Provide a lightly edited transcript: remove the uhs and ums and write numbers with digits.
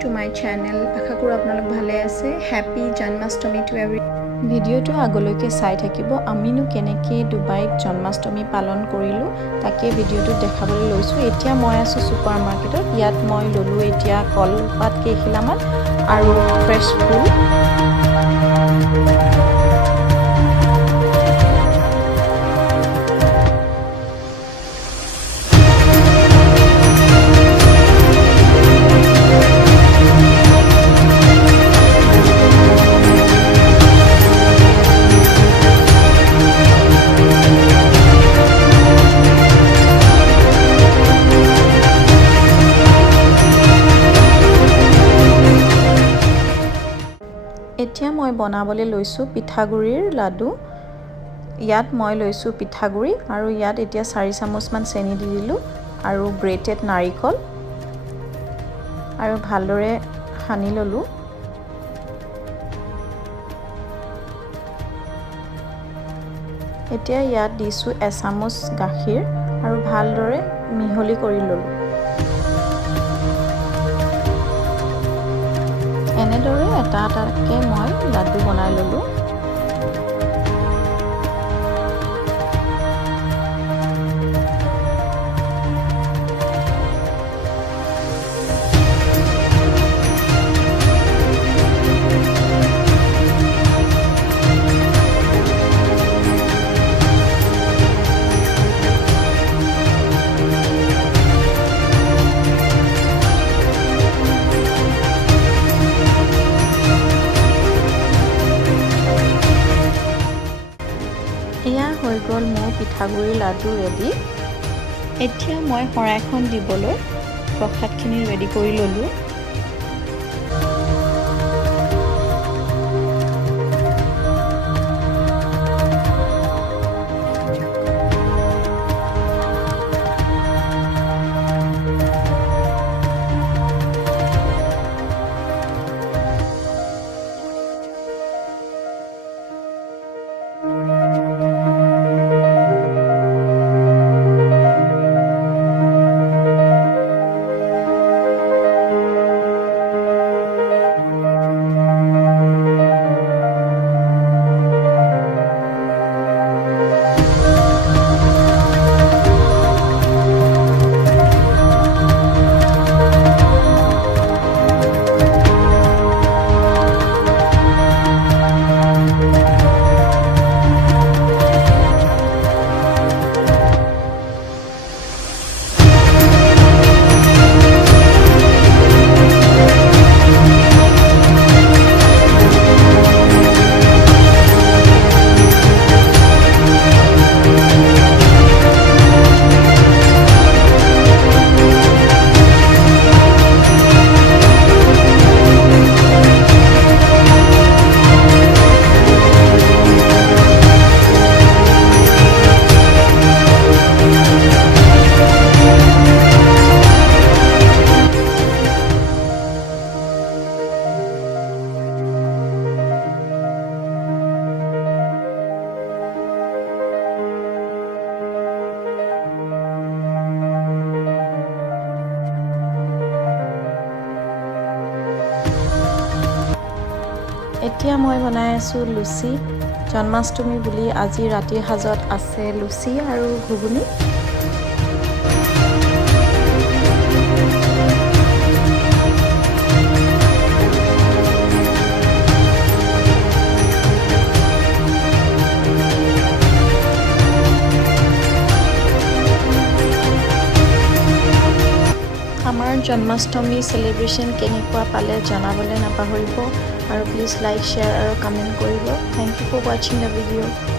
to my channel. আশা কৰো আপোনালোক ভালে আছে. Happy Janmashtami to everyone. ভিডিওটো আগলৈকে চাই থাকিব. আমিনো কেনেকৈ ডুবাইত জন্মাষ্টমী পালন কৰিলোঁ তাকে ভিডিওটো দেখাবলৈ লৈছোঁ. এতিয়া মই আছোঁ ছুপাৰ মাৰ্কেটত. ইয়াত মই ল'লোঁ এতিয়া কলপাত কেইখিলামান আৰু ফ্ৰেছ ফুল. এতিয়া মই বনাবলৈ লৈছোঁ পিঠাগুড়িৰ লাডু. ইয়াত মই লৈছোঁ পিঠাগুড়ি আৰু ইয়াত এতিয়া 4 চামুচমান চেনি দি দিলোঁ আৰু গ্ৰেটেড নাৰিকল আৰু ভালদৰে সানি ল'লোঁ. এতিয়া ইয়াত দিছোঁ 1 চামুচ গাখীৰ আৰু ভালদৰে মিহলি কৰি ল'লোঁ. এনেদৰে এটা এটাকৈ মই লাডু বনাই ল'লোঁ. এয়া হৈ গ'ল মোৰ পিঠাগুড়িৰ লাডু ৰেডি. এতিয়া মই শৰাইখন দিবলৈ প্ৰসাদখিনি ৰেডি কৰি ল'লোঁ. এতিয়া মই বনাই আছোঁ লুচি. জন্মাষ্টমী বুলি আজি ৰাতিৰ সাজত আছে লুচি আৰু ঘুগুনি. আমাৰ জন্মাষ্টমী সেলিব্ৰেশ্যন কেনেকুৱা পালে জনাবলৈ নাপাহৰিব আৰু প্লিজ লাইক, শ্বেয়াৰ আৰু কমেণ্ট কৰিব. Thank you for watching the video.